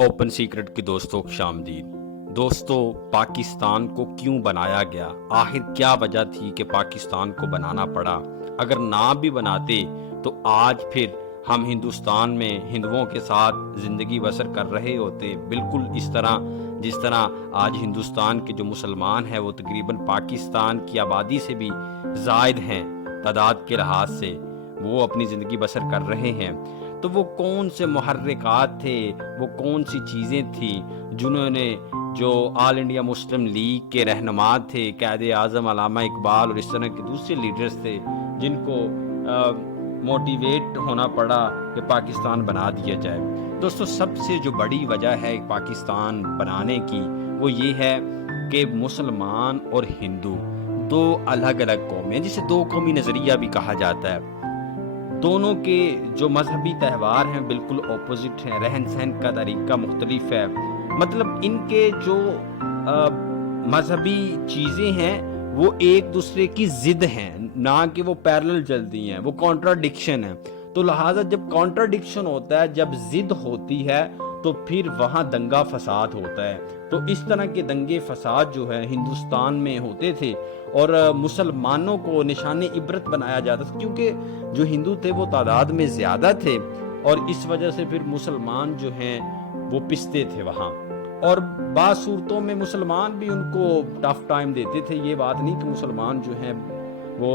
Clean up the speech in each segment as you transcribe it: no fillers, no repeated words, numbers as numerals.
Open secret के दोस्तों खुशामदीद। दोस्तों, पाकिस्तान को क्यों बनाया गया? आखिर क्या वजह थी कि पाकिस्तान को बनाना पड़ा? अगर ना भी बनाते तो आज फिर हम हिंदुस्तान में हिंदुओं के साथ ज़िंदगी बसर कर रहे होते, बिल्कुल इस तरह जिस तरह आज हिंदुस्तान के जो मुसलमान हैं वो तकरीबन पाकिस्तान की आबादी से भी ज़ायद हैं तादाद के लिहाज से, वो अपनी ज़िंदगी बसर कर रहे हैं। तो वो कौन से मुहर्रिकात थे, वो कौन सी चीज़ें थी जिन्होंने जो ऑल इंडिया मुस्लिम लीग के रहनुमा थे, कायदे आज़म अल्लामा इकबाल और इस तरह के दूसरे लीडर्स थे जिनको मोटिवेट होना पड़ा कि पाकिस्तान बना दिया जाए। दोस्तों, सबसे जो बड़ी वजह है पाकिस्तान बनाने की वो ये है कि मुसलमान और हिंदू दो अलग अलग कौमें हैं, जिसे दो कौमी नज़रिया भी कहा जाता है। दोनों के जो मजहबी त्यौहार हैं बिल्कुल अपोजिट हैं, रहन सहन का तरीका मुख्तलिफ है, मतलब इनके जो मजहबी चीज़ें हैं वो एक दूसरे की ज़िद हैं, ना कि वो पैरेलल चलती हैं, वो कॉन्ट्राडिक्शन है। तो लिहाजा जब कॉन्ट्राडिक्शन होता है, जब ज़िद होती है तो फिर वहाँ दंगा फसाद होता है। तो इस तरह के दंगे फसाद जो है हिंदुस्तान में होते थे और मुसलमानों को निशाने इबरत बनाया जाता था, क्योंकि जो हिंदू थे वो तादाद में ज़्यादा थे और इस वजह से फिर मुसलमान जो हैं वो पिसते थे वहाँ। और बाज़ सूरतों में मुसलमान भी उनको टफ टाइम देते थे। ये बात नहीं कि मुसलमान जो हैं वो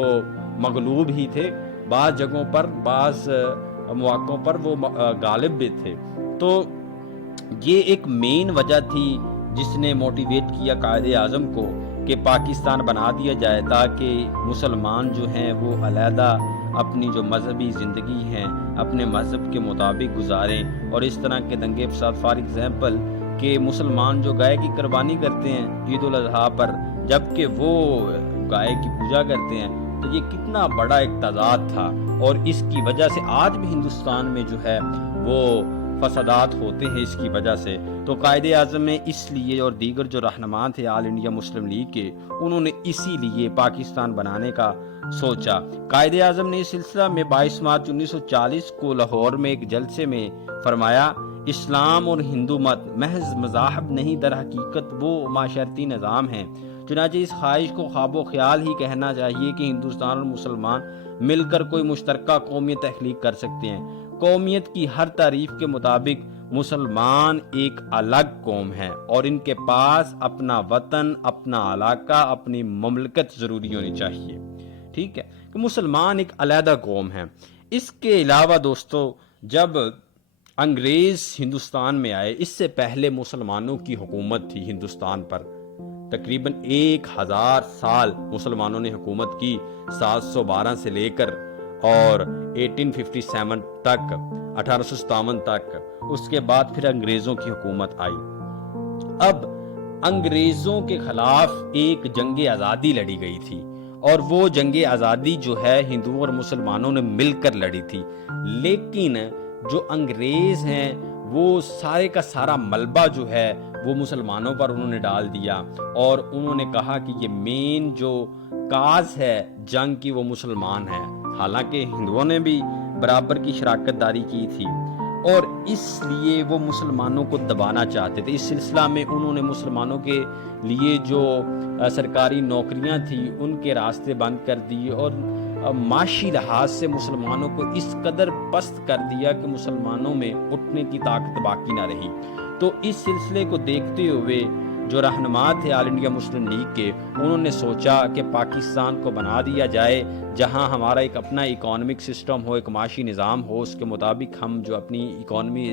मगलूब ही थे, बाज़ जगहों पर बाज़ मौक़ों पर वो गालिब भी थे। तो ये एक मेन वजह थी जिसने मोटिवेट किया कायदे आज़म को कि पाकिस्तान बना दिया जाए ताकि मुसलमान जो हैं वो अलहदा अपनी जो मजहबी ज़िंदगी हैं अपने मज़हब के मुताबिक गुजारें। और इस तरह के दंगे फसाद, फॉर एग्जांपल कि मुसलमान जो गाय की कुर्बानी करते हैं ईद उल अज़हा पर, जबकि वो गाय की पूजा करते हैं, तो ये कितना बड़ा एक तज़ाद था। और इसकी वजह से आज भी हिंदुस्तान में जो है वो फसादात होते हैं इसकी वजह से। तो कायदे आज़म ने इसलिए और दीगर जो रहनुमा थे ऑल इंडिया मुस्लिम लीग के, उन्होंने इसीलिए पाकिस्तान बनाने का सोचा। कायदे आज़म ने इस सिलसिला में 22 मार्च 1940 को लाहौर में एक जलसे में फरमाया, इस्लाम और हिंदू मत महज मज़ाहब नहीं, दर हकीकत वो माशरती निज़ाम है। चुनांचे इस ख्वाहिश को ख्वाबो ख्याल ही कहना चाहिए कि हिंदुस्तान और मुसलमान मिलकर कोई मुश्तरका कौमियत तख्लीक कर सकते हैं। कौमियत की हर तारीफ के मुताबिक मुसलमान एक अलग कौम है और इनके पास अपना वतन, अपना इलाका, अपनी ममलकत ज़रूरी होनी चाहिए। ठीक है कि मुसलमान एक अलहदा कौम है। इसके अलावा दोस्तों, जब अंग्रेज़ हिंदुस्तान में आए, इससे पहले मुसलमानों की हुकूमत थी हिंदुस्तान पर। तकरीबन 1000 साल मुसलमानों ने हुकूमत की, 712 से लेकर और 1857 तक, 1857 तक। उसके बाद फिर अंग्रेज़ों की हुकूमत आई। अब अंग्रेज़ों के खिलाफ एक जंग आज़ादी लड़ी गई थी और वो जंग आज़ादी जो है हिंदुओं और मुसलमानों ने मिलकर लड़ी थी। लेकिन जो अंग्रेज़ हैं वो सारे का सारा मलबा जो है वो मुसलमानों पर उन्होंने डाल दिया और उन्होंने कहा कि ये मेन जो काज है जंग की वो मुसलमान है। हालांकि हिंदुओं ने भी बराबर की शराकत दारी की थी और इसलिए वो मुसलमानों को दबाना चाहते थे। इस सिलसिला में उन्होंने मुसलमानों के लिए जो सरकारी नौकरियां थी उनके रास्ते बंद कर दिए और माशी लिहाज से मुसलमानों को इस कदर पस्त कर दिया कि मुसलमानों में उठने की ताकत बाकी ना रही। तो इस सिलसिले को देखते हुए जो रहनुमा थे ऑल इंडिया मुस्लिम लीग के, उन्होंने सोचा कि पाकिस्तान को बना दिया जाए जहां हमारा एक अपना इकोनॉमिक सिस्टम हो, एक माशी निज़ाम हो, उसके मुताबिक हम जो अपनी इकोनॉमी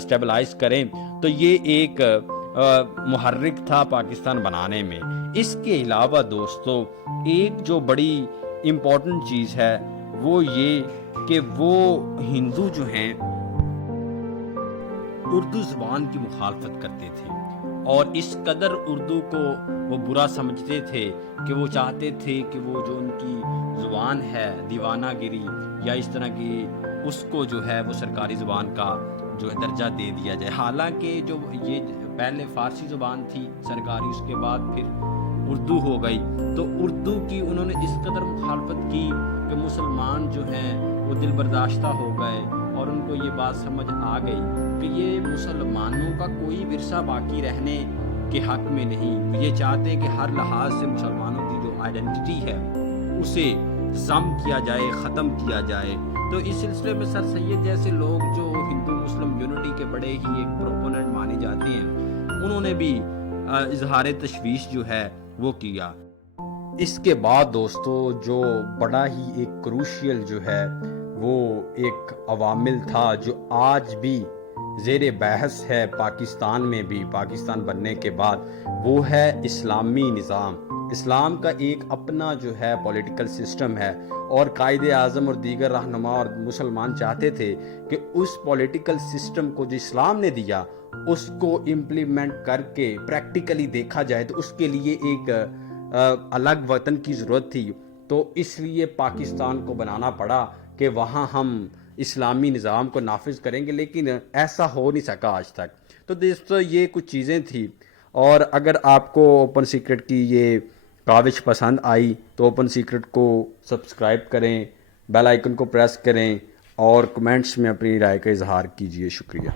स्टेबलाइज करें। तो ये एक मुहर्रिक था पाकिस्तान बनाने में। इसके अलावा दोस्तों, एक जो बड़ी इम्पॉर्टेंट चीज़ है वो ये कि वो हिंदू जो हैं उर्दू ज़ुबान की मुखालफत करते थे और इस कदर उर्दू को वो बुरा समझते थे कि वो चाहते थे कि वो जो उनकी ज़ुबान है दीवानागिरी या इस तरह की, उसको जो है वो सरकारी ज़ुबान का जो दर्जा दे दिया जाए। हालांकि जो ये पहले फ़ारसी ज़ुबान थी सरकारी, उसके बाद फिर उर्दू हो गई। तो उर्दू की उन्होंने इस कदर मुखालफत की कि मुसलमान जो हैं वो दिल बर्दाश्ता हो गए और उनको ये बात समझ आ गई کہ یہ مسلمانوں کا کوئی ورثہ باقی رہنے کے حق میں نہیں. یہ چاہتے ہیں کہ ہر لحاظ سے مسلمانوں کی جو آئیڈینٹی ہے اسے ضم کیا جائے, ختم کیا جائے. تو اس سلسلے میں سر سید جیسے لوگ جو ہندو مسلم یونٹی کے بڑے ہی ایک پروپوننٹ مانے جاتے ہیں, انہوں نے بھی اظہار تشویش جو ہے وہ کیا. اس کے بعد دوستو جو بڑا ہی ایک کروشیل جو ہے وہ ایک عوامل تھا جو آج بھی زیر بحث ہے پاکستان میں بھی, پاکستان بننے کے بعد, وہ ہے اسلامی نظام. اسلام کا ایک اپنا جو ہے پولیٹیکل سسٹم ہے, اور قائد اعظم اور دیگر رہنما اور مسلمان چاہتے تھے کہ اس پولیٹیکل سسٹم کو جو اسلام نے دیا اس کو امپلیمنٹ کر کے پریکٹیکلی دیکھا جائے تو اس کے لیے ایک الگ وطن کی ضرورت تھی. تو اس لیے پاکستان کو بنانا پڑا کہ وہاں ہم اسلامی نظام کو نافذ کریں گے, لیکن ایسا ہو نہیں سکا آج تک. تو دوستو یہ کچھ چیزیں تھیں, اور اگر آپ کو اوپن سیکرٹ کی یہ کاوش پسند آئی تو اوپن سیکرٹ کو سبسکرائب کریں, بیل آئیکن کو پریس کریں, اور کمنٹس میں اپنی رائے کا اظہار کیجیے. شکریہ.